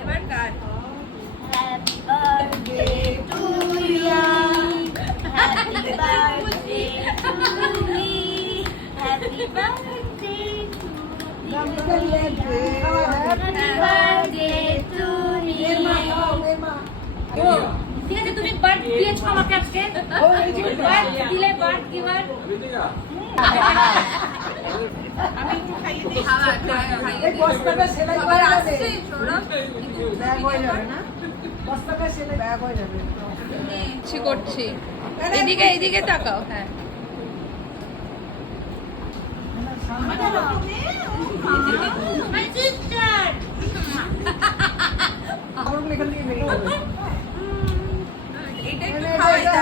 এবার কাট। Happy birthday to you. Happy birthday to me. Happy birthday to you. Happy birthday to me. ঠিক আছে, তুমি birth দিয়েছো আমাকে আজকে। বার্থ দিলে বার্থ গিভার। আমি একটু খাইয়ে দিই। এই বস্তাটা সেলাই সবার করা আসছে আছে। সৌরভ। ব্যাগ হয়ে যাবে না? বস্তাটা সেলাই ব্যাগ হয়ে যাবে। করছি করছি। এদিকে এদিকে তাকাও। হ্যাঁ। My sister. আমারগুলো এখান থেকে বেরিয়ে যাবে। এটা একটু খাওয়াই দাও।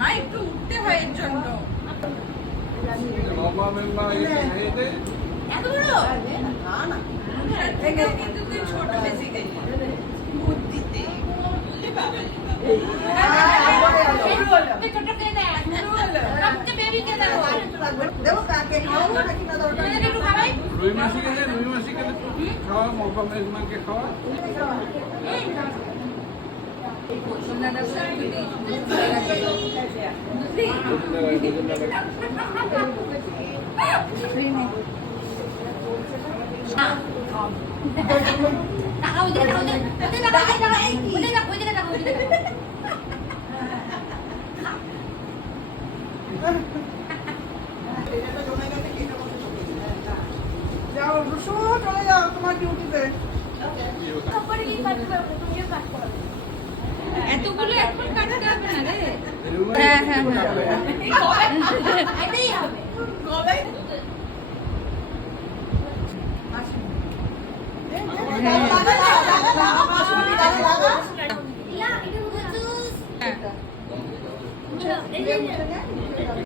মা একটু উঠতে হয় এর জন্য। এত বড়? না না। এটাও কিন্তু তুই ছোট বেশি গেলি। বুদ্ধিতে। তুই ছোটকে দে। সবচেয়ে বেবিকে দাও। দেবো কাকে খাওয়াবো নাকি না দরকার নেই? একটু খাওয়াই। রুই মাসি খেলে খাওয়া মৌকা মেজমানকে খাওয়া যাও রুশু চলে যাও তোমার ডিউটিতে। এতগুলো এখন কাটতে হবে না রে। হ্যাঁ হ্যাঁ হ্যাঁ এটাই হবে। Yeah, it was just.